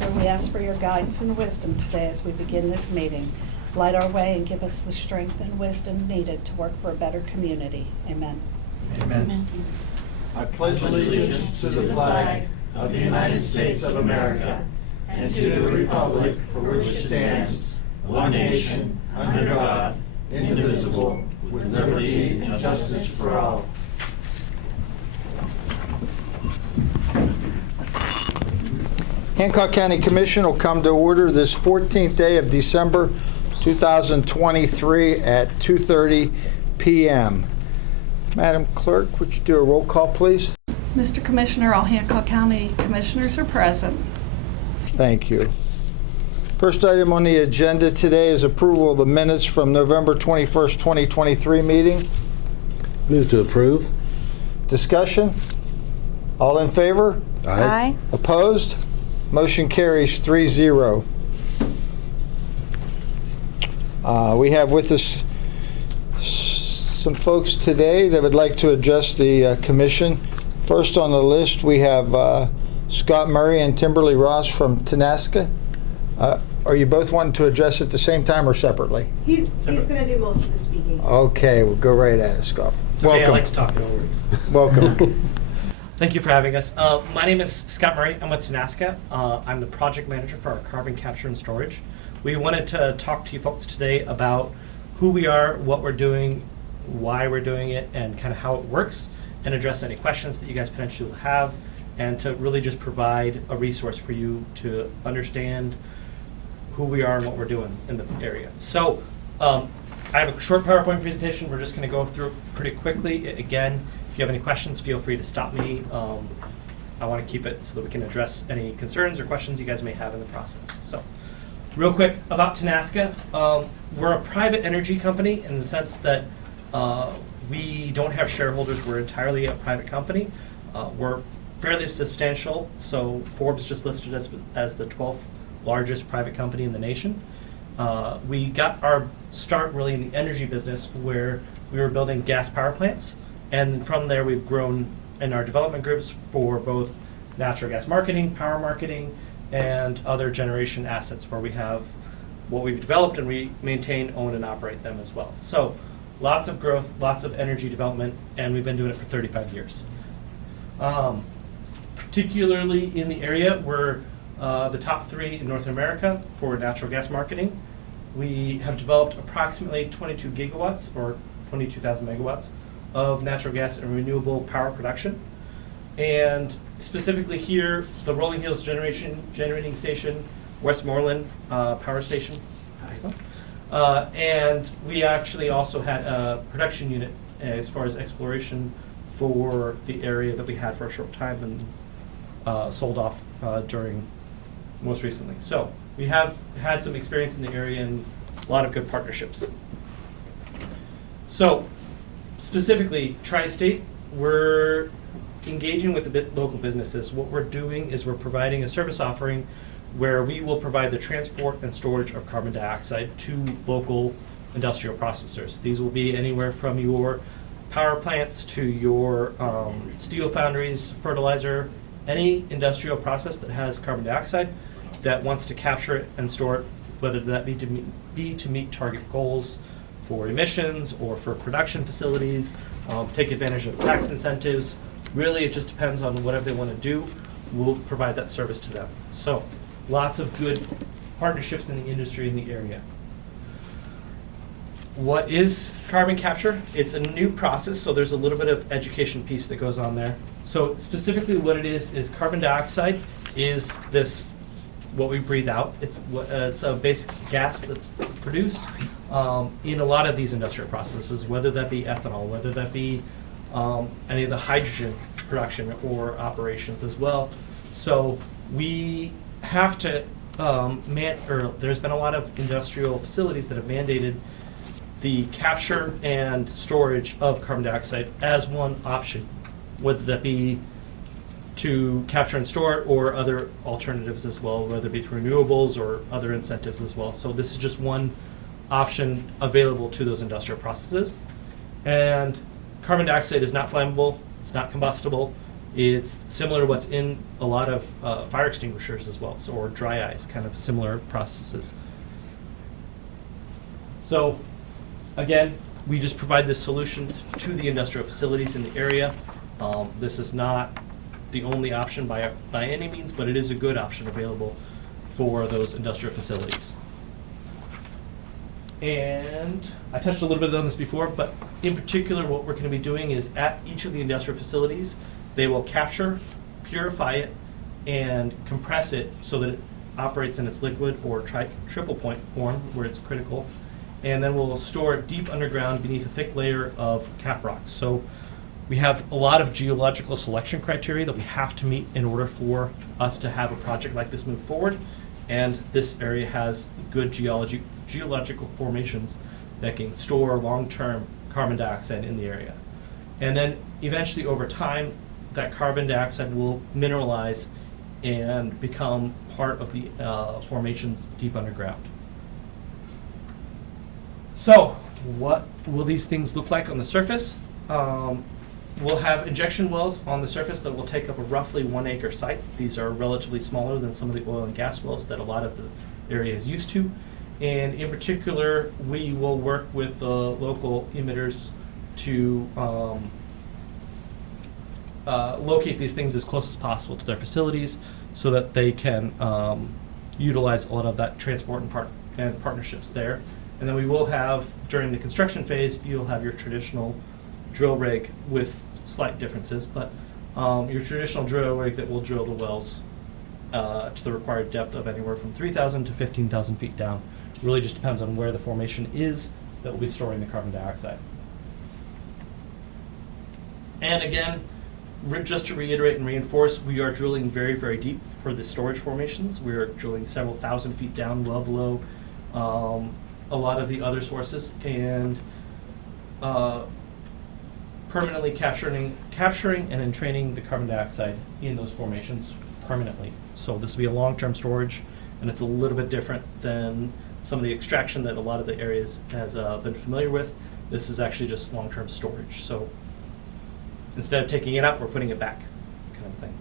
Father, we ask for your guidance and wisdom today as we begin this meeting. Light our way and give us the strength and wisdom needed to work for a better community. Amen. Amen. I pledge allegiance to the flag of the United States of America and to the republic for which it stands, one nation, under God, indivisible, with liberty and justice for all. Hancock County Commission will come to order this 14th day of December 2023 at 2:30 p.m. Madam Clerk, would you do a roll call, please? Mr. Commissioner, all Hancock County Commissioners are present. Thank you. First item on the agenda today is approval of the minutes from November 21st, 2023 meeting. Move to approve. Discussion? All in favor? Aye. Opposed? Motion carries 3-0. We have with us some folks today that would like to address the commission. First on the list, we have Scott Murray and Timberly Ross from Tenaska. Are you both wanting to address at the same time or separately? He's going to do most of the speaking. Okay, we'll go right at it, Scott. It's okay, I like to talk, no worries. Welcome. Thank you for having us. My name is Scott Murray. I'm with Tenaska. I'm the project manager for our carbon capture and storage. We wanted to talk to you folks today about who we are, what we're doing, why we're doing it, and kind of how it works, and address any questions that you guys potentially will have, and to really just provide a resource for you to understand who we are and what we're doing in the area. So I have a short PowerPoint presentation. We're just going to go through it pretty quickly. Again, if you have any questions, feel free to stop me. I want to keep it so that we can address any concerns or questions you guys may have in the process. So real quick about Tenaska. We're a private energy company in the sense that we don't have shareholders. We're entirely a private company. We're fairly substantial. So Forbes just listed us as the 12th largest private company in the nation. We got our start really in the energy business where we were building gas power plants. And from there, we've grown in our development groups for both natural gas marketing, power marketing, and other generation assets where we have what we've developed and we maintain, own, and operate them as well. So lots of growth, lots of energy development, and we've been doing it for 35 years. Particularly in the area, we're the top 3 in North America for natural gas marketing. We have developed approximately 22 gigawatts or 22,000 megawatts of natural gas and renewable power production. And specifically here, the Rolling Hills generating station, Westmoreland power station. And we actually also had a production unit as far as exploration for the area that we had for a short time and sold off during most recently. So we have had some experience in the area and a lot of good partnerships. So specifically, Tri-State, we're engaging with local businesses. What we're doing is we're providing a service offering where we will provide the transport and storage of carbon dioxide to local industrial processors. These will be anywhere from your power plants to your steel foundries, fertilizer, any industrial process that has carbon dioxide that wants to capture it and store it, whether that be to meet target goals for emissions or for production facilities, take advantage of tax incentives. Really, it just depends on whatever they want to do. We'll provide that service to them. So lots of good partnerships in the industry in the area. What is carbon capture? It's a new process, so there's a little bit of education piece that goes on there. So specifically what it is carbon dioxide is this, what we breathe out. It's a basic gas that's produced in a lot of these industrial processes, whether that be ethanol, whether that be any of the hydrogen production or operations as well. So we have to, there's been a lot of industrial facilities that have mandated the capture and storage of carbon dioxide as one option, whether that be to capture and store it or other alternatives as well, whether it be through renewables or other incentives as well. So this is just one option available to those industrial processes. And carbon dioxide is not flammable, it's not combustible, It's similar to what's in a lot of fire extinguishers as well, so, or dry ice, kind of similar processes. So, again, we just provide this solution to the industrial facilities in the area. This is not the only option by any means, but it is a good option available for those industrial facilities. And I touched a little bit on this before, but in particular, what we're going to be doing is at each of the industrial facilities, they will capture, purify it, and compress it so that it operates in its liquid or triple point form where it's critical. And then we'll store it deep underground beneath a thick layer of cap rocks. So we have a lot of geological selection criteria that we have to meet in order for us to have a project like this move forward. And this area has good geological formations that can store long-term carbon dioxide in the area. And then eventually over time, that carbon dioxide will mineralize and become part of the formations deep underground. So, what will these things look like on the surface? We'll have injection wells on the surface that will take up a roughly 1 acre site. These are relatively smaller than some of the oil and gas wells that a lot of the area is used to. And in particular, we will work with the local emitters to locate these things as close as possible to their facilities so that they can utilize a lot of that transport and partnerships there. And then we will have, during the construction phase, you'll have your traditional drill rig with slight differences, but your traditional drill rig that will drill the wells to the required depth of anywhere from 3,000 to 15,000 feet down. It really just depends on where the formation is that will be storing the carbon dioxide. And again, just to reiterate and reinforce, we are drilling very, very deep for the storage formations. We are drilling several thousand feet down, well below a lot of the other sources, and permanently capturing and entraining the carbon dioxide in those formations permanently. So this will be a long-term storage, and it's a little bit different than some of the extraction that a lot of the areas has been familiar with. This is actually just long-term storage. So instead of taking it out, we're putting it back, kind of thing.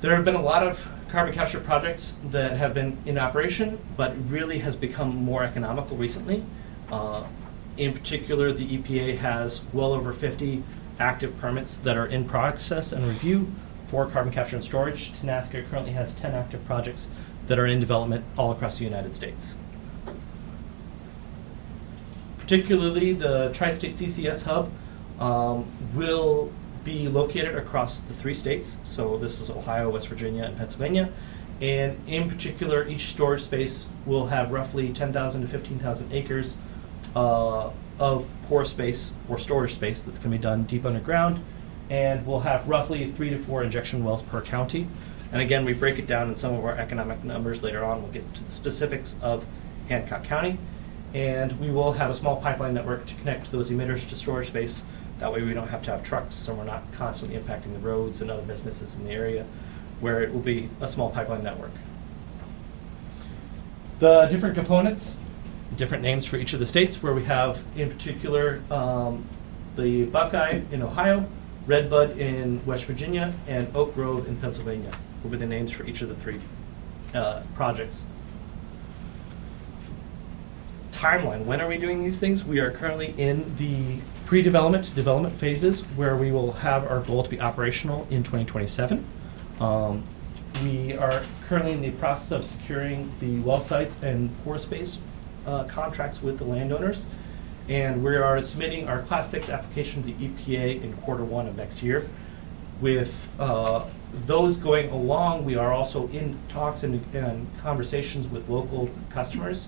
There have been a lot of carbon capture projects that have been in operation, but it really has become more economical recently. In particular, the EPA has well over 50 active permits that are in process and review for carbon capture and storage. Tenaska currently has 10 active projects that are in development all across the United States. Particularly, the Tri-State CCS Hub will be located across the 3 states. So this is Ohio, West Virginia, and Pennsylvania. And in particular, each storage space will have roughly 10,000 to 15,000 acres of pore space or storage space that's going to be done deep underground. And we'll have roughly 3 to 4 injection wells per county. And again, we break it down in some of our economic numbers later on. We'll get to the specifics of Hancock County. And we will have a small pipeline network to connect those emitters to storage space. That way we don't have to have trucks, so we're not constantly impacting the roads and other businesses in the area, where it will be a small pipeline network. The different components, different names for each of the states, where we have, in particular, the Buckeye in Ohio, Redbud in West Virginia, and Oak Grove in Pennsylvania will be the names for each of the 3 projects. Timeline, when are we doing these things? We are currently in the pre-development to development phases, where we will have our goal to be operational in 2027. We are currently in the process of securing the well sites and pore space contracts with the landowners, and we are submitting our Class 6 application to the EPA in Q1 of next year. With those going along, we are also in talks and conversations with local customers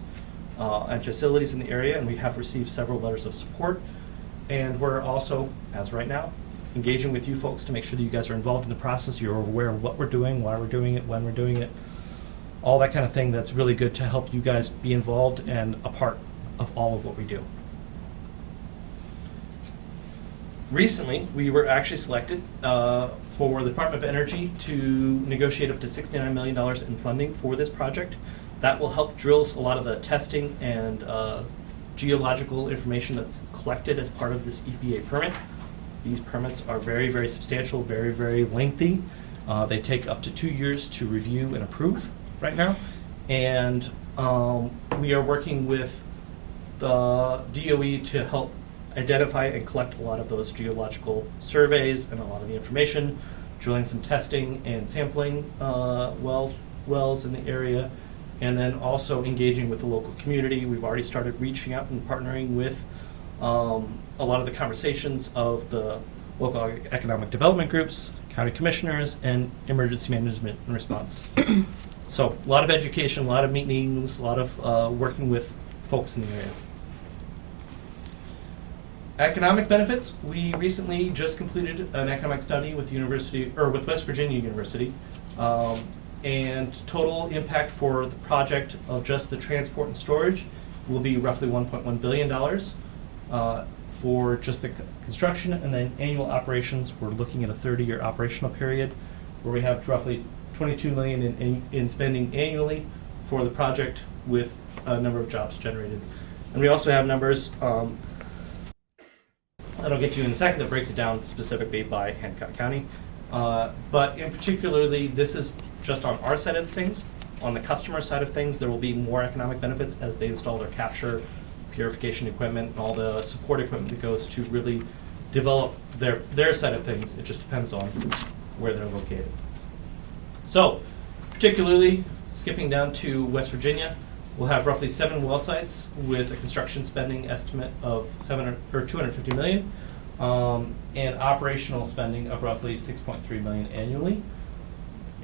and facilities in the area, and we have received several letters of support. And we're also, as right now, engaging with you folks to make sure that you guys are involved in the process. You're aware of what we're doing, why we're doing it, when we're doing it, all that kind of thing. That's really good to help you guys be involved and a part of all of what we do. Recently, we were actually selected for the Department of Energy to negotiate up to $69 million in funding for this project. That will help drill a lot of the testing and geological information that's collected as part of this EPA permit. These permits are very, very substantial, very, very lengthy. They take up to 2 years to review and approve right now. And we are working with the DOE to help identify and collect a lot of those geological surveys and a lot of the information, drilling some testing and sampling wells in the area, and then also engaging with the local community. We've already started reaching out and partnering with a lot of the conversations of the local economic development groups, county commissioners, and emergency management and response. So a lot of education, a lot of meetings, a lot of working with folks in the area. Economic benefits, we recently just completed an economic study with with West Virginia University. And total impact for the project of just the transport and storage will be roughly $1.1 billion for just the construction, and then annual operations, we're looking at a 30-year operational period where we have roughly $22 million in spending annually for the project with a number of jobs generated. And we also have numbers that I'll get to in a second that breaks it down specifically by Hancock County. But in particularly, this is just on our side of things. On the customer side of things, there will be more economic benefits as they install their capture, purification equipment, and all the support equipment that goes to really develop their side of things. It just depends on where they're located. So, particularly, skipping down to West Virginia, we'll have roughly 7 well sites with a construction spending estimate of $250 million, and operational spending of roughly $6.3 million annually,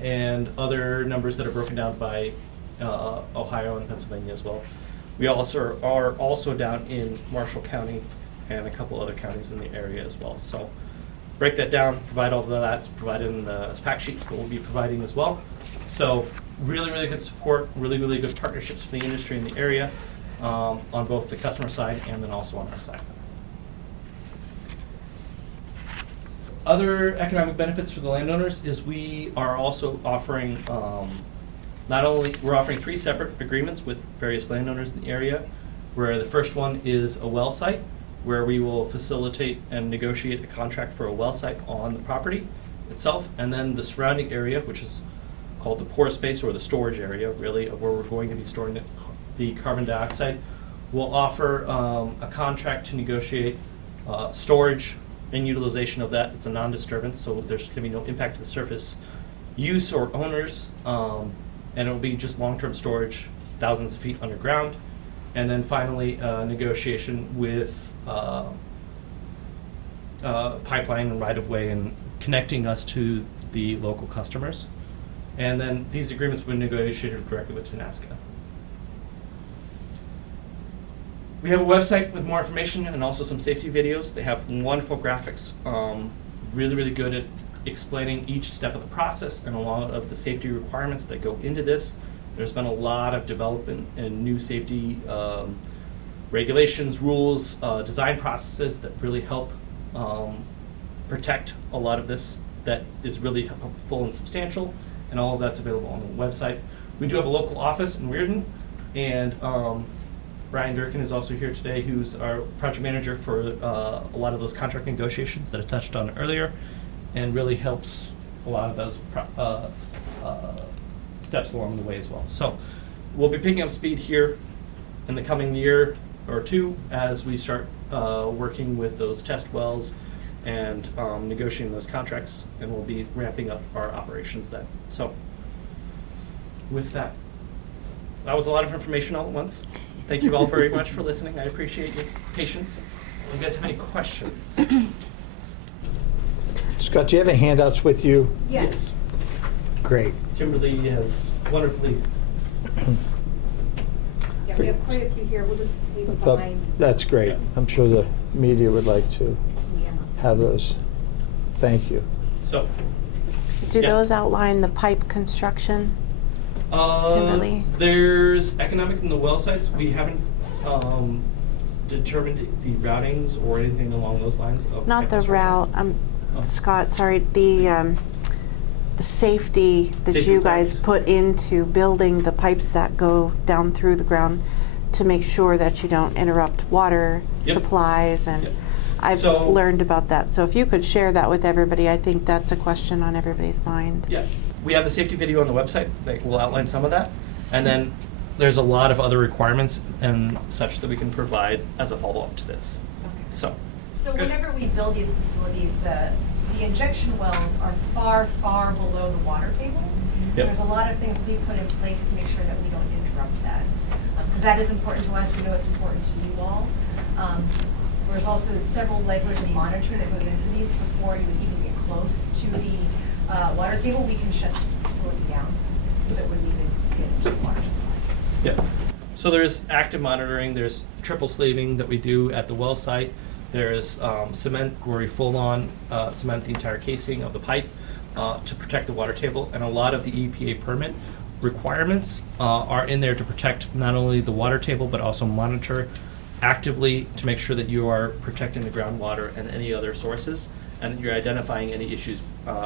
and other numbers that are broken down by Ohio and Pennsylvania as well. We also are also down in Marshall County and a couple other counties in the area as well. So break that down, provide all of that. It's provided in the fact sheets that we'll be providing as well. So really, really good support, really, really good partnerships for the industry in the area on both the customer side and then also on our side. Other economic benefits for the landowners is we are also offering, we're offering 3 separate agreements with various landowners in the area, where the first one is a well site, where we will facilitate and negotiate a contract for a well site on the property itself, and then the surrounding area, which is called the pore space, or the storage area, really, of where we're going to be storing the carbon dioxide. We'll offer a contract to negotiate storage and utilization of that. It's a non-disturbance, so there's going to be no impact to the surface use or owners, and it'll be just long-term storage, thousands of feet underground. And then finally, negotiation with pipeline and right-of-way and connecting us to the local customers. And then these agreements were negotiated directly with Tenaska. We have a website with more information and also some safety videos. They have wonderful graphics, really, really good at explaining each step of the process and a lot of the safety requirements that go into this. There's been a lot of development and new safety regulations, rules, design processes that really help protect a lot of this that is really helpful and substantial, and all of that's available on the website. We do have a local office in Weirden, and Brian Durkin is also here today, who's our project manager for a lot of those contract negotiations that I touched on earlier, and really helps a lot of those steps along the way as well. So we'll be picking up speed here in the coming year or two as we start working with those test wells and negotiating those contracts, and we'll be ramping up our operations then. So with that, that was a lot of information all at once. Thank you all very much for listening. I appreciate your patience. Do you guys have any questions? Scott, do you have any handouts with you? Yes. Great. Kimberly has wonderfully. Yeah, we have quite a few here. We'll just leave them behind. That's great. Yeah. I'm sure the media would like to Yeah. have those. Thank you. So, Do Yeah. those outline the pipe construction? Kimberly? There's economic in the well sites. We haven't determined the routings or anything along those lines. Of Not the route, Scott, sorry, the safety that Safety you guys requirements. put into building the pipes that go down through the ground to make sure that you don't interrupt water Yep. supplies and, Yep. I've So- learned about that. So if you could share that with everybody, I think that's a question on everybody's mind. Yeah, we have the safety video on the website that will outline some of that. And then there's a lot of other requirements and such that we can provide as a follow-up to this. So, So Good. whenever we build these facilities, the injection wells are far, far below the water table. Yep. There's a lot of things we put in place to make sure that we don't interrupt that. Because that is important to us, we know it's important to you all. There's also several layers of monitoring that goes into these before you would even get close to the water table. We can shut the facility down, so it wouldn't even get into the water supply. yeah. So there's active monitoring, there's triple slaving that we do at the well site. There's cement where we full-on cement the entire casing of the pipe to protect the water table. And a lot of the EPA permit requirements are in there to protect not only the water table, but also monitor actively to make sure that you are protecting the groundwater and any other sources, and that you're identifying any issues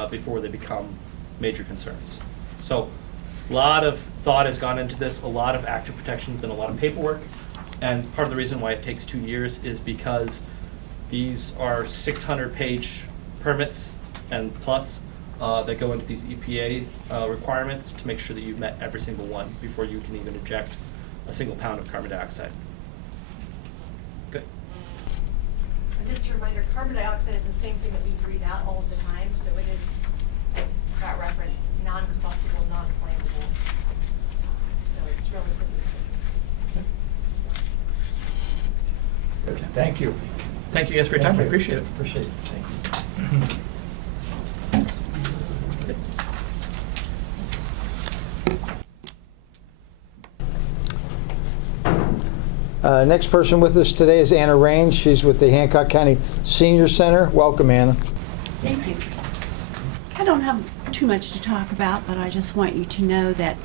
before they become major concerns. So a lot of thought has gone into this, a lot of active protections and a lot of paperwork. And part of the reason why it takes 2 years is because these are 600-page permits and plus that go into these EPA requirements to make sure that you've met every single one before you can even inject a single pound of carbon dioxide. Good. And just a reminder, carbon dioxide is the same thing that we breathe out all of the time, so it is, as Scott referenced, non-combustible, non-flammable. So it's relatively safe. Good. Thank you. Thank you guys for your time, I Thank you. appreciate it. Appreciate it, thank you. Next person with us today is Anna Raines. She's with the Hancock County Senior Center. Welcome, Anna. Thank you. I don't have too much to talk about, but I just want you to know that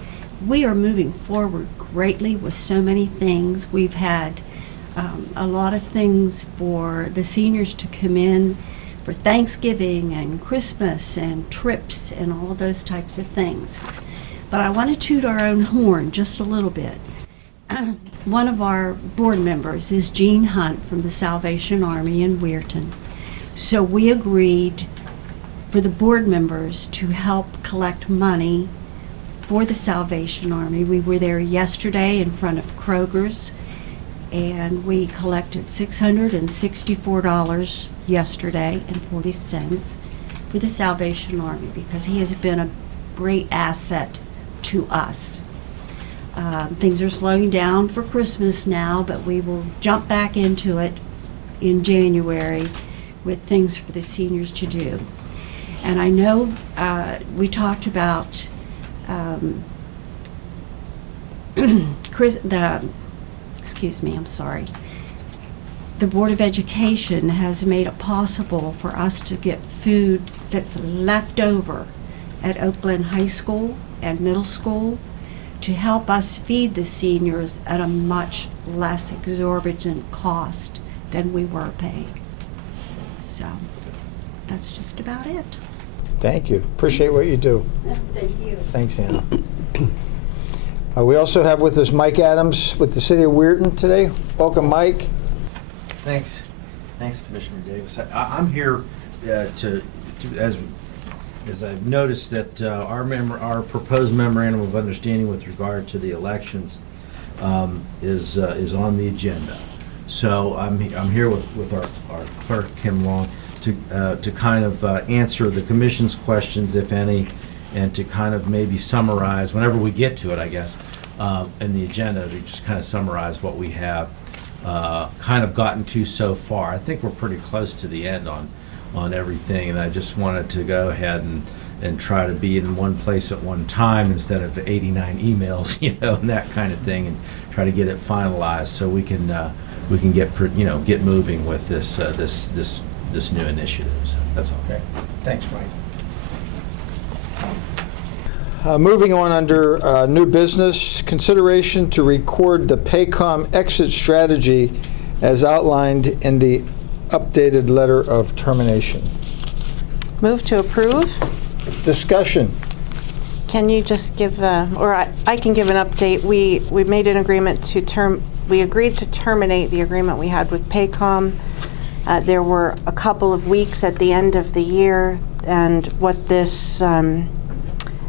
we are moving forward greatly with so many things. We've had a lot of things for the seniors to come in for Thanksgiving and Christmas and trips and all those types of things. But I want to toot our own horn just a little bit. One of our board members is Gene Hunt from the Salvation Army in Weirton. So we agreed for the board members to help collect money for the Salvation Army. We were there yesterday in front of Kroger's, and we collected $664 yesterday and 40 cents for the Salvation Army because he has been a great asset to us. Things are slowing down for Christmas now, but we will jump back into it in January with things for the seniors to do. And I know we talked about the Board of Education has made it possible for us to get food that's left over at Oakland High School and middle school to help us feed the seniors at a much less exorbitant cost than we were paying. So that's just about it. Thank you. Appreciate what you do. Thank you. Thanks, Anna. We also have with us Mike Adams with the City of Weirton today. Welcome, Mike. Thanks. Thanks, Commissioner Davis. I'm here as I've noticed that our proposed memorandum of understanding with regard to the elections is on the agenda. So I'm here with our clerk, Kim Long, to kind of answer the commission's questions, if any, and to kind of maybe summarize, whenever we get to it, I guess, in the agenda, to just kind of summarize what we have kind of gotten to so far. I think we're pretty close to the end on everything, and I just wanted to go ahead and try to be in one place at one time instead of 89 emails, and that kind of thing, and try to get it finalized so we can get moving with this new initiative. So that's all. Okay. Thanks, Mike. Moving on under new business, consideration to record the Paycom exit strategy as outlined in the updated letter of termination. Move to approve. Discussion. Can you just give, or I can give an update. We made an agreement we agreed to terminate the agreement we had with Paycom There were a couple of weeks at the end of the year, and what this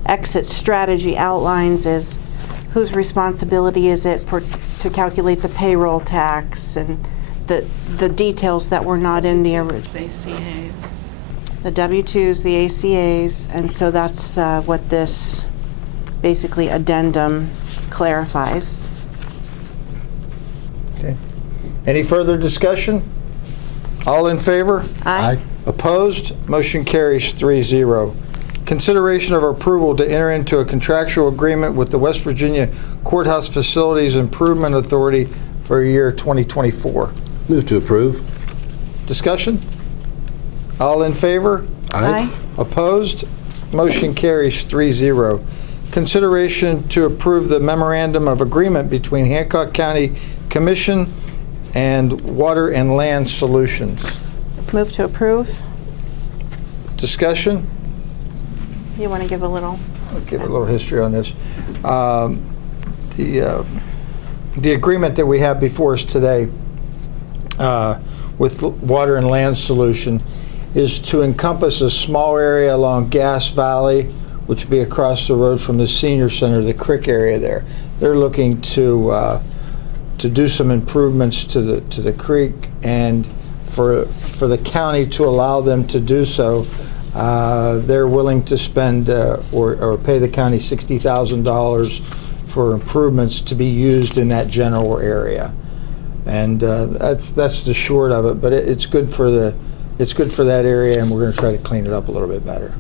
exit strategy outlines is whose responsibility is it to calculate the payroll tax and the details that were not in the original. ACAs. The W-2s, the ACAs, and so that's what this basically addendum clarifies. Okay. Any further discussion? All in favor? Aye. Opposed? Motion carries 3-0. Consideration of approval to enter into a contractual agreement with the West Virginia Courthouse Facilities Improvement Authority for year 2024. Move to approve. Discussion? All in favor? Aye. Opposed? Motion carries 3-0. Consideration to approve the memorandum of agreement between Hancock County Commission and Water and Land Solutions. Move to approve. Discussion? You want to give a little? I'll give a little history on this. The agreement that we have before us today with Water and Land Solution is to encompass a small area along Gas Valley, which would be across the road from the senior center, the Crick area there. They're looking to do some improvements to the creek, and for the county to allow them to do so, they're willing to spend or pay the county $60,000 for improvements to be used in that general area, and that's the short of it. But it's good for that area, and we're going to try to clean it up a little bit better.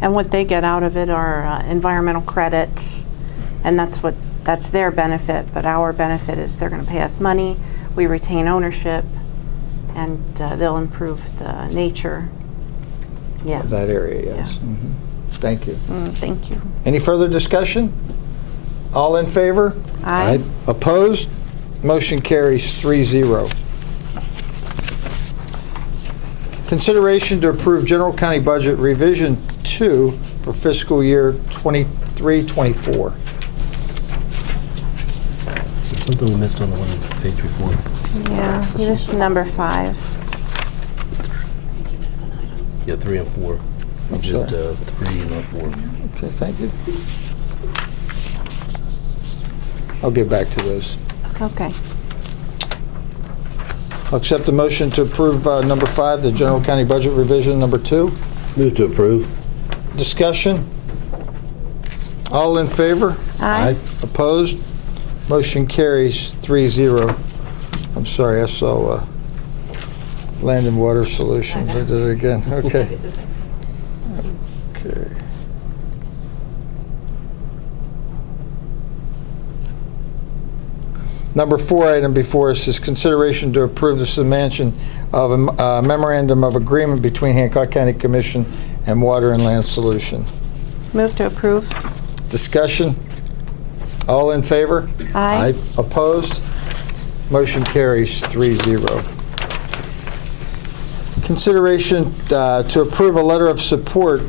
And what they get out of it are environmental credits, and that's their benefit. But our benefit is they're going to pay us money, we retain ownership, and they'll improve the nature. Yeah. Of that area, yes. Yeah. Mhm. Thank you. Thank you. Any further discussion? All in favor? Aye. Opposed? Motion carries 3-0. Consideration to approve General County Budget Revision 2 for fiscal year 23-24. Is there something we missed on the one on the page before? Yeah, this is number 5. Yeah, 3 and 4. We I'm did sorry. 3 and not 4. Okay, thank you. I'll get back to those. Okay. I'll accept the motion to approve number 5, the General County Budget Revision number 2. Move to approve. Discussion? All in favor? Aye. Opposed? Motion carries 3-0. I'm sorry, I saw Land and Water Solutions. I did it again. Okay. Okay. Number 4 item before us is consideration to approve the submission of a memorandum of agreement between Hancock County Commission and Water and Land Solution. Move to approve. Discussion? All in favor? Aye. Opposed? Motion carries 3-0. Consideration to approve a letter of support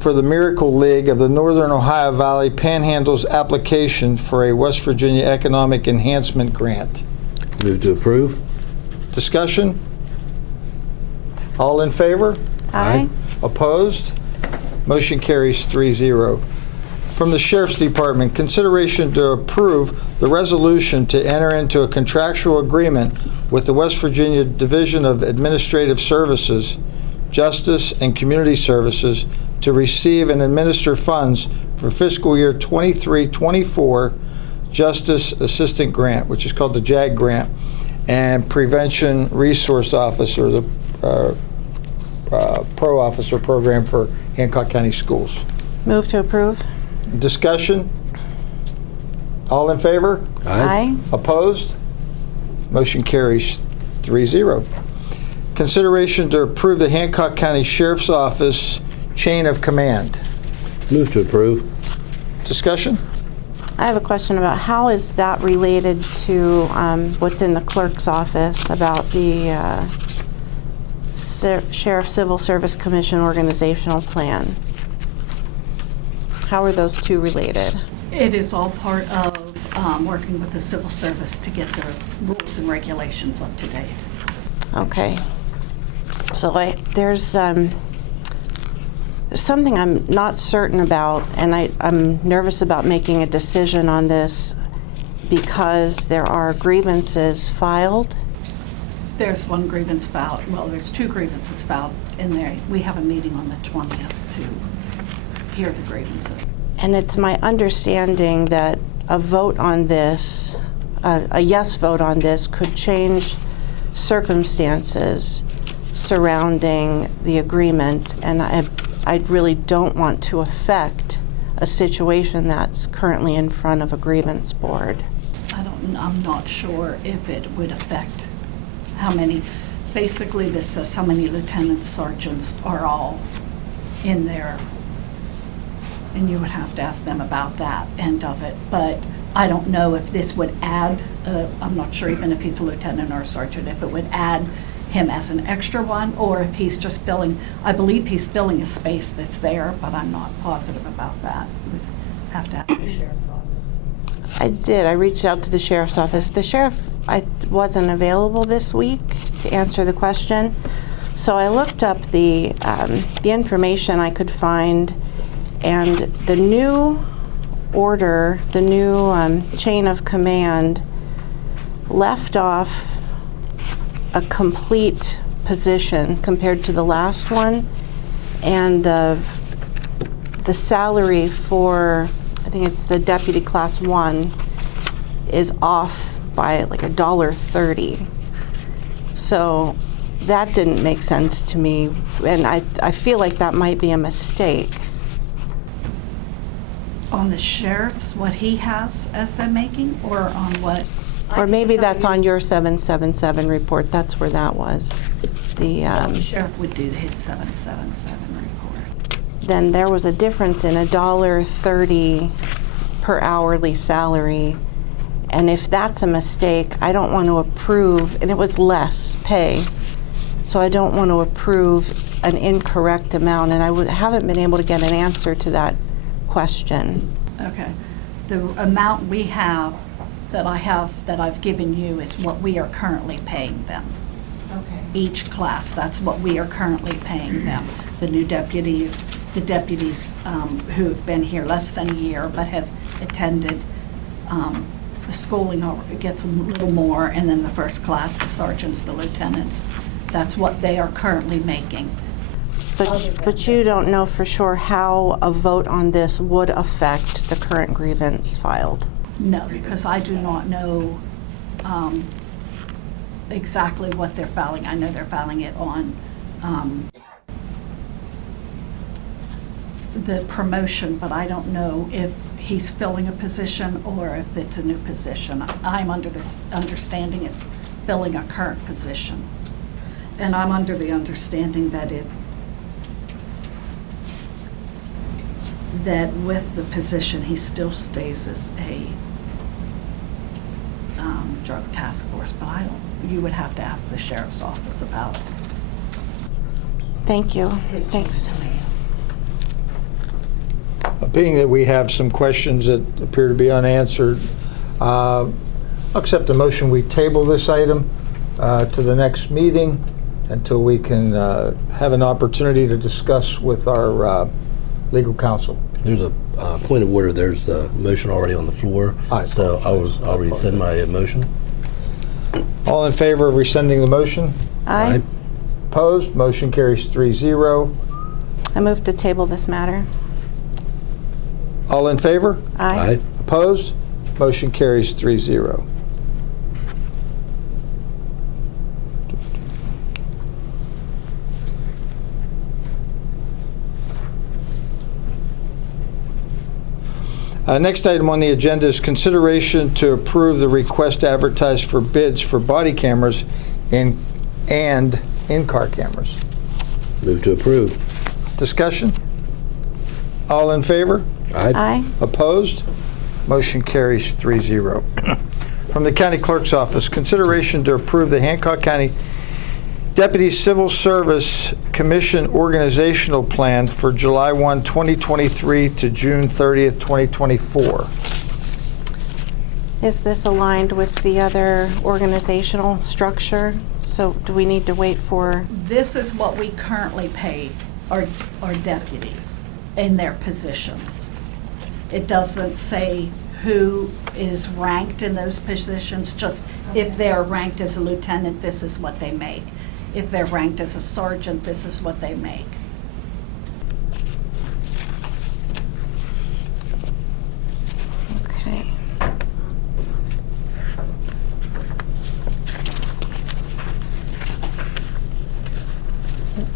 for the Miracle League of the Northern Ohio Valley Panhandle's application for a West Virginia Economic Enhancement Grant. Move to approve. Discussion? All in favor? Aye. Opposed? Motion carries 3-0. From the Sheriff's Department, consideration to approve the resolution to enter into a contractual agreement with the West Virginia Division of Administrative Services, Justice and Community Services to receive and administer funds for fiscal year 23-24 Justice Assistant Grant, which is called the JAG Grant, and Prevention Resource Officer, the Pro Officer Program for Hancock County Schools. Move to approve. Discussion? All in favor? Aye. Opposed? Motion carries 3-0. Consideration to approve the Hancock County Sheriff's Office chain of command. Move to approve. Discussion? I have a question about how is that related to what's in the clerk's office about the Sheriff Civil Service Commission organizational plan? How are those two related? It is all part of working with the civil service to get their rules and regulations up to date. Okay. So there's something I'm not certain about, and I'm nervous about making a decision on this because there are grievances filed. There's one grievance filed, well, there's two grievances filed in there. We have a meeting on the 20th to hear the grievances. And it's my understanding that a vote on this, a yes vote on this, could change circumstances surrounding the agreement, and I really don't want to affect a situation that's currently in front of a grievance board. I'm not sure if it would affect how many, basically this says how many lieutenants, sergeants are all in there. And you would have to ask them about that end of it. But I don't know if this would add, I'm not sure even if he's a lieutenant or a sergeant, if it would add him as an extra one, or if he's just filling, I believe he's filling a space that's there, but I'm not positive about that. We'd have to ask the sheriff's office. I did. I reached out to the sheriff's office. The sheriff wasn't available this week to answer the question, so I looked up the information I could find, and the new order, the new chain of command, left off a complete position compared to the last one, and the salary for, I think it's the deputy class 1, is off by like $1.30. So that didn't make sense to me, and I feel like that might be a mistake. On the sheriff's, what he has as them making, or on what? Or maybe that's on your 777 report. That's where that was. The sheriff would do his 777 report. Then there was a difference in $1.30 per hourly salary. And if that's a mistake, I don't want to approve, and it was less pay, so I don't want to approve an incorrect amount, and I haven't been able to get an answer to that question. Okay. The amount we have, that I've given you is what we are currently paying them. Okay. Each class, that's what we are currently paying them. The new deputies, the deputies who have been here less than a year but have attended the schooling gets a little more, and then the first class, the sergeants, the lieutenants, that's what they are currently making. But you don't know for sure how a vote on this would affect the current grievance filed? No, because I do not know exactly what they're filing. I know they're filing it on the promotion, but I don't know if he's filling a position or if it's a new position. I'm under this understanding it's filling a current position. And I'm under the understanding that that with the position, he still stays as a drug task force, but you would have to ask the sheriff's office about it. Thank you. Thanks. Being that we have some questions that appear to be unanswered, I'll accept the motion we table this item to the next meeting until we can have an opportunity to discuss with our legal counsel. There's a point of order. There's a motion already on the floor, so I'll rescind my motion. All in favor of rescinding the motion? Aye. Opposed? Motion carries 3-0. I move to table this matter. All in favor? Aye. Opposed? Motion carries 3-0. Next item on the agenda is consideration to approve the request advertised for bids for body cameras and in-car cameras. Move to approve. Discussion? All in favor? Aye. Opposed? Motion carries 3-0. From the County Clerk's Office, consideration to approve the Hancock County Deputy Civil Service Commission Organizational Plan for July 1, 2023 to June 30th, 2024. Is this aligned with the other organizational structure? So do we need to wait for, This is what we currently pay our deputies in their positions. It doesn't say who is ranked in those positions, just if they're ranked as a lieutenant, this is what they make. If they're ranked as a sergeant, this is what they make. okay.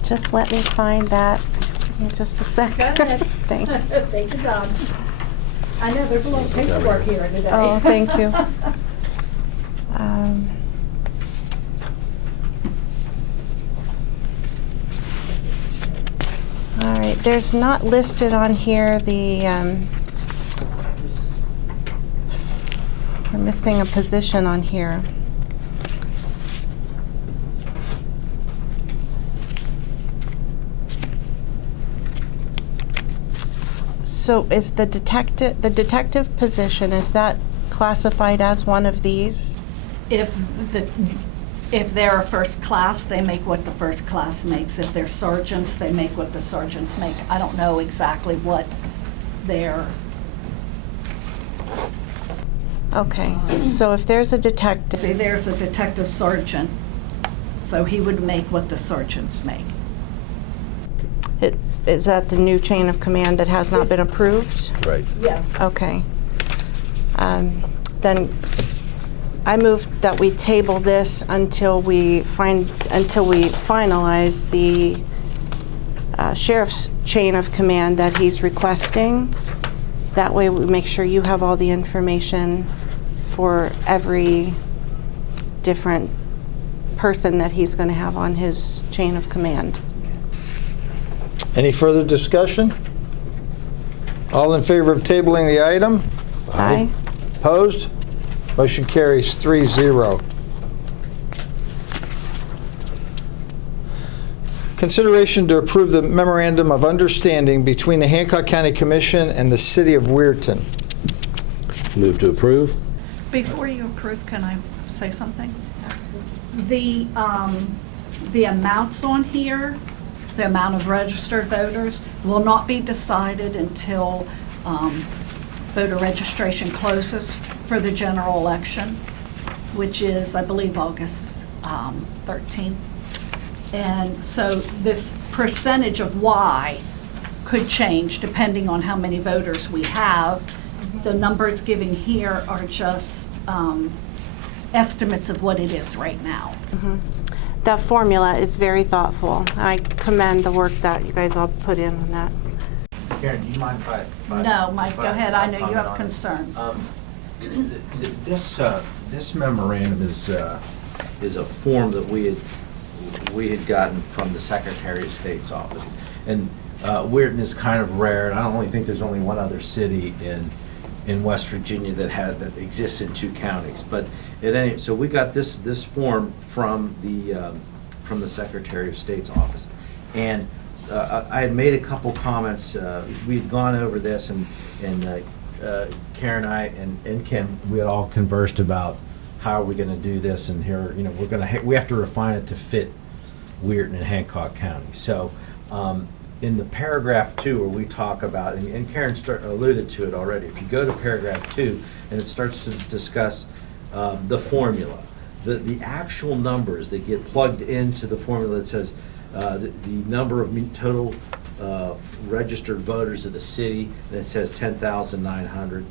Just let me find that in just a second. Go ahead. Thanks. Take your time. I know there's a lot of paperwork here today. Oh, thank you. All right, there's not listed on here we're missing a position on here. So is the detective position, is that classified as one of these? If they're a first class, they make what the first class makes. If they're sergeants, they make what the sergeants make. I don't know exactly what they're, Okay, so if there's a detective. see, there's a detective sergeant, so he would make what the sergeants make. Is that the new chain of command that has not been approved? Right. Yes. Okay. Then I move that we table this until we finalize the sheriff's chain of command that he's requesting. That way we make sure you have all the information for every different person that he's going to have on his chain of command. Any further discussion? All in favor of tabling the item? Aye. Opposed? Motion carries 3-0. Consideration to approve the memorandum of understanding between the Hancock County Commission and the City of Weirton. Move to approve? Before you approve, can I say something? The amounts on here, the amount of registered voters, will not be decided until voter registration closes for the general election, which is, I believe, August 13th. And so this percentage of Y could change depending on how many voters we have. The numbers given here are just estimates of what it is right now. That formula is very thoughtful. I commend the work that you guys all put in on that. Karen, do you mind if I? No, Mike, go ahead. I know you comment have on it? concerns. This memorandum is a form that we had gotten from the Secretary of State's office. And Weirton is kind of rare, and I don't think there's only one other city in West Virginia that exists in 2 counties. But so we got this form from the Secretary of State's office. And I had made a couple comments. We'd gone over this, and Karen and I and Ken, we had all conversed about how are we going to do this, and here, we have to refine it to fit Weirton and Hancock County. So in the paragraph 2 where we talk about, and Karen alluded to it already, if you go to paragraph 2 and it starts to discuss the formula, the actual numbers that get plugged into the formula that says the number of total registered voters of the city, and it says 10,900.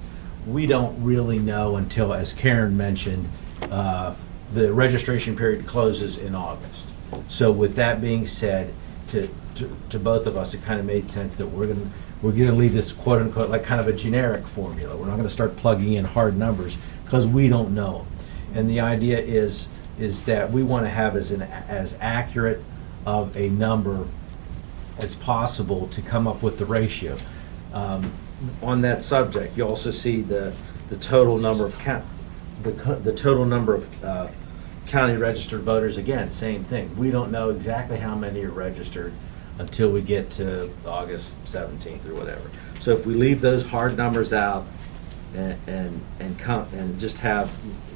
We don't really know until, as Karen mentioned, the registration period closes in August. So with that being said, to both of us, it kind of made sense that we're gonna leave this quote unquote like kind of a generic formula. We're not gonna start plugging in hard numbers because we don't know. And the idea is that we want to have as accurate of a number as possible to come up with the ratio. On that subject, you also see the total number of the total number of county registered voters. Again, same thing. We don't know exactly how many are registered until we get to August 17th or whatever. So if we leave those hard numbers out, and just have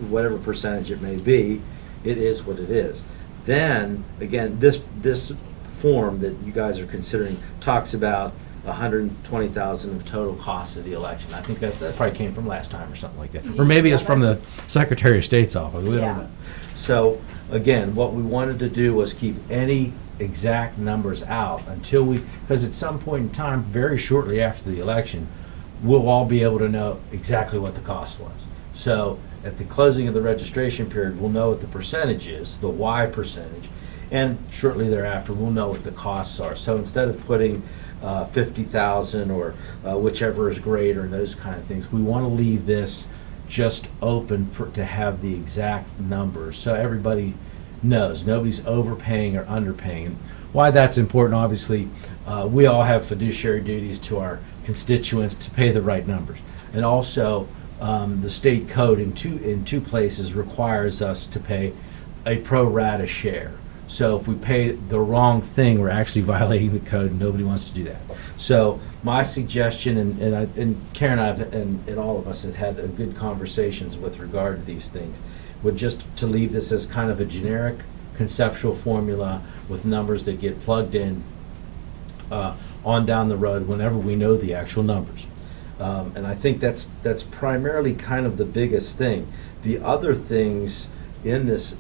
whatever percentage it may be, it is what it is. Then, again, this form that you guys are considering talks about 120,000 of total cost of the election. I think that probably came from last time or something like that. Or maybe it's from the Secretary of State's office. We Yeah. don't know. So, again, what we wanted to do was keep any exact numbers out until because at some point in time, very shortly after the election, we'll all be able to know exactly what the cost was. So, at the closing of the registration period, we'll know what the percentage is, the Y percentage, and shortly thereafter, we'll know what the costs are. So instead of putting 50,000 or whichever is greater and those kind of things, we want to leave this just open to have the exact numbers, so everybody knows nobody's overpaying or underpaying. And why that's important, obviously, we all have fiduciary duties to our constituents to pay the right numbers, and also the state code in two places requires us to pay a pro rata share. So if we pay the wrong thing, we're actually violating the code, and nobody wants to do that. So my suggestion, and Karen and all of us have had good conversations with regard to these things, would just to leave this as kind of a generic conceptual formula with numbers that get plugged in on down the road whenever we know the actual numbers. And I think that's primarily kind of the biggest thing. The other things in this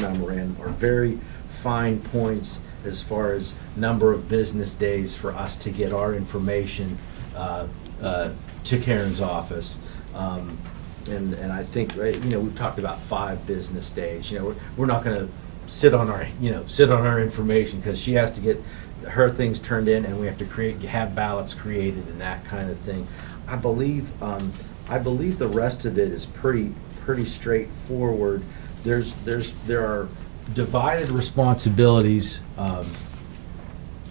memorandum are very fine points as far as number of business days for us to get our information to Karen's office. And I think, right, we've talked about 5 business days. We're not going to sit on our information, because she has to get her things turned in, and we have to have ballots created and that kind of thing. I believe the rest of it is pretty straightforward. There are divided responsibilities,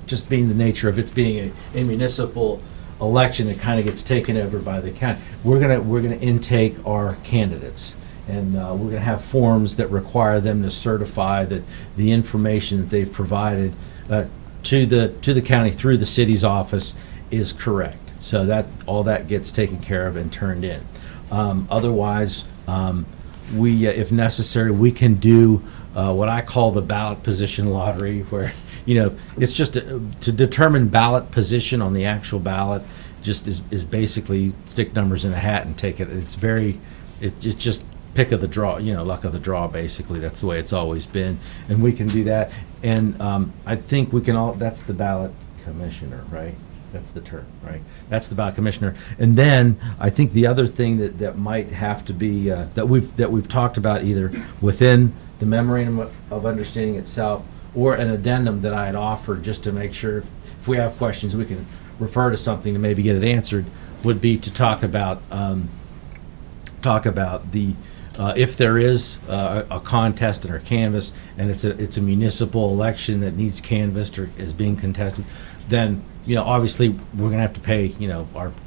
just being the nature of it being a municipal election that kind of gets taken over by the county. We're gonna intake our candidates, and we're gonna have forms that require them to certify that the information that they've provided to the county through the city's office is correct. So that all that gets taken care of and turned in. Otherwise, we, if necessary, we can do what I call the ballot position lottery, where it's just to determine ballot position on the actual ballot. Just is basically stick numbers in a hat and take it. It's just pick of the draw, luck of the draw. Basically, that's the way it's always been, and we can do that. And I think we can all. That's the ballot commissioner, right? That's the term, right? That's the ballot commissioner. And then I think the other thing that might have to be that we've talked about, either within the memorandum of understanding itself or an addendum that I had offered, just to make sure if we have questions we can refer to something to maybe get it answered, would be to talk about the if there is a contest in our canvas, and it's a municipal election that needs canvassed or is being contested, then obviously we're going to have to pay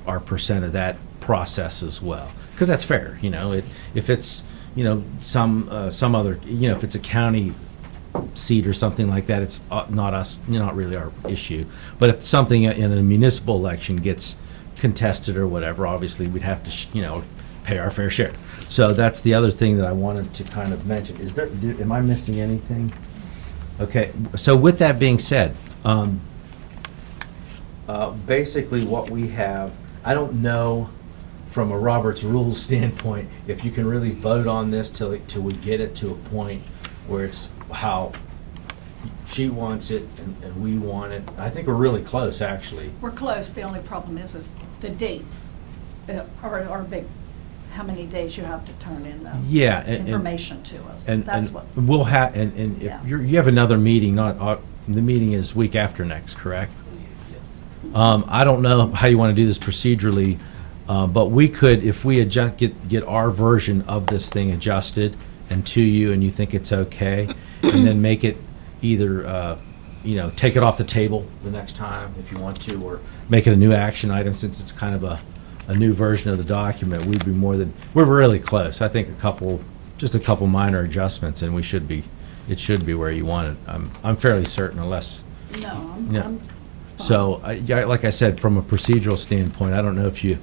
our percent of that process as well, because that's fair. If it's some other if it's a county seat or something like that, it's not us, not really our issue. But if something in a municipal election gets contested or whatever, obviously we'd have to pay our fair share. So that's the other thing that I wanted to kind of mention. Am I missing anything? Okay, so with that being said, basically what we have, I don't know from a Robert's Rules standpoint if you can really vote on this till we get it to a point where it's how she wants it and we want it. I think we're really close, actually. We're close. The only problem is the dates are big. How many days you have to turn in the information to us. That's what. We'll have, and if you have another meeting, the meeting is week after next, correct? Yes. I don't know how you want to do this procedurally, but we could, if we get our version of this thing adjusted and to you, and you think it's okay, and then make it either, take it off the table the next time if you want to, or make it a new action item, since it's kind of a new version of the document. We're really close. I think just a couple minor adjustments, and it should be where you want it. I'm fairly certain, unless. No, No. I'm fine. So, like I said, from a procedural standpoint, I don't know if you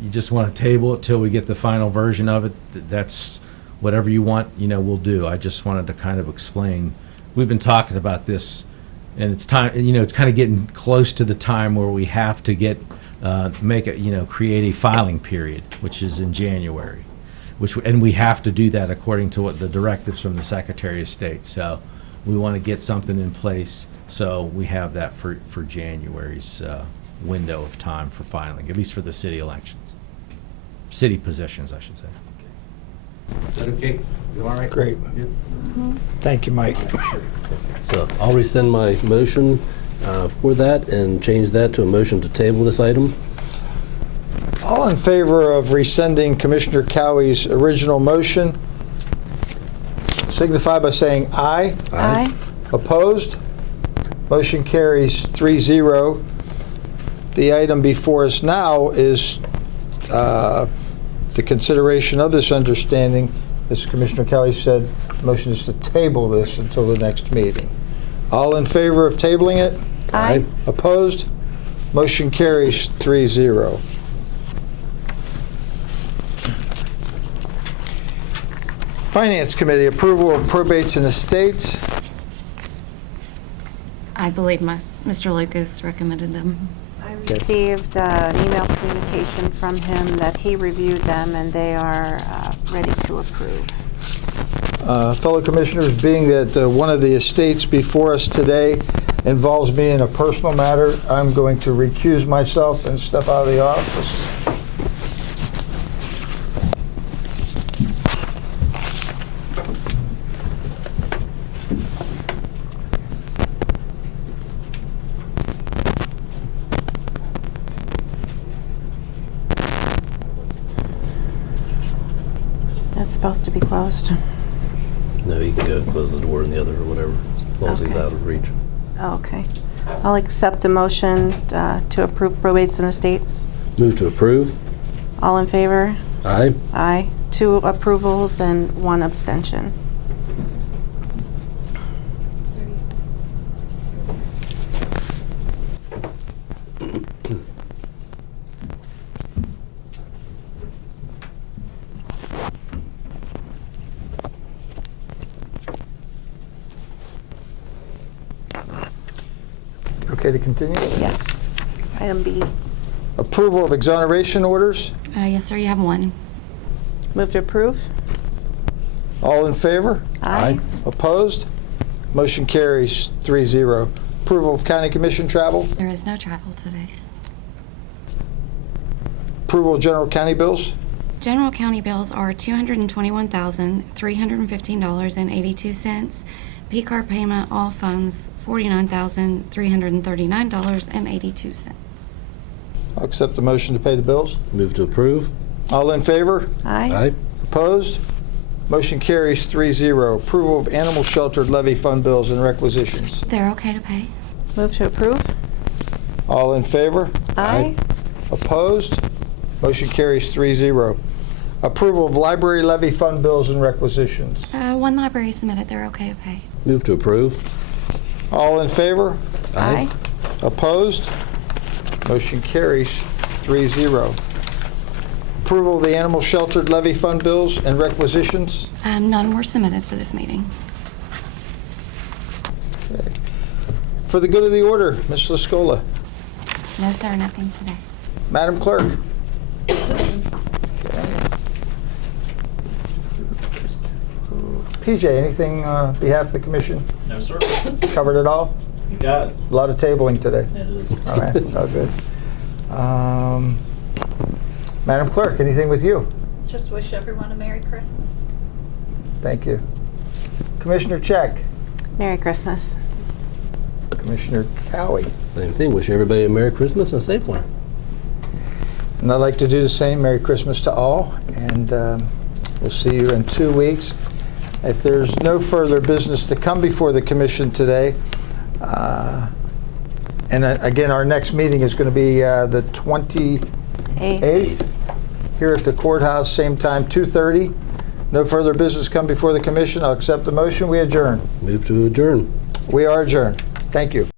you just want to table it till we get the final version of it, that's whatever you want, we'll do. I just wanted to kind of explain. We've been talking about this, and it's time, it's kind of getting close to the time where we have to create a filing period, which is in January, and we have to do that according to what the directives from the Secretary of State. So we want to get something in place so we have that for January's window of time for filing, at least for the city elections. City positions, I should say. Is that okay? You all right? Great. Thank you, Mike. So I'll rescind my motion for that and change that to a motion to table this item. All in favor of rescinding Commissioner Cowie's original motion, signify by saying aye. Aye. Opposed? Motion carries 3-0. The item before us now is the consideration of this understanding. As Commissioner Cowie said, the motion is to table this until the next meeting. All in favor of tabling it? Aye. Opposed? Motion carries 3-0. Finance Committee, approval of probates and estates. I believe Mr. Lucas recommended them. I received an email communication from him that he reviewed them and they are ready to approve. Fellow Commissioners, being that one of the estates before us today involves me in a personal matter, I'm going to recuse myself and step out of the office. It's supposed to be closed. No, you can go close the door in the other or whatever, as long as he's Okay. out of reach. Okay. I'll accept a motion to approve probates and estates. Move to approve. All in favor? Aye. Aye. 2 approvals and 1 abstention. Okay to continue? Yes. Item B. Approval of exoneration orders. Yes, sir, you have one. Move to approve. All in favor? Aye. Opposed? Motion carries 3-0. Approval of County Commission travel. There is no travel today. Approval of general county bills. General county bills are $221,315.82. P-card payment, all funds, $49,339.82. I'll accept the motion to pay the bills. Move to approve. All in favor? Aye. Aye. Opposed? Motion carries 3-0. Approval of animal shelter levy fund bills and requisitions. They're okay to pay. Move to approve. All in favor? Aye. Opposed? Motion carries 3-0. Approval of library levy fund bills and requisitions. One library submitted, they're okay to pay. Move to approve. All in favor? Aye. Opposed? Motion carries 3-0. Approval of the animal shelter levy fund bills and requisitions. None were submitted for this meeting. For the good of the order, Ms. Lascola. No, sir, nothing today. Madam Clerk. PJ, anything on behalf of the commission? No, sir. Covered it all? You got it. A lot of tabling today. It is. All right, it's all good. Madam Clerk, anything with you? Just wish everyone a Merry Christmas. Thank you. Commissioner Check. Merry Christmas. Commissioner Cowie. Same thing. Wish everybody a Merry Christmas and a safe one. And I'd like to do the same. Merry Christmas to all, and we'll see you in 2 weeks. If there's no further business to come before the commission today, and again, our next meeting is going to be the 28th here at the courthouse, same time, 2:30. No further business come before the commission. I'll accept the motion. We adjourn. Move to adjourn. We are adjourned. Thank you.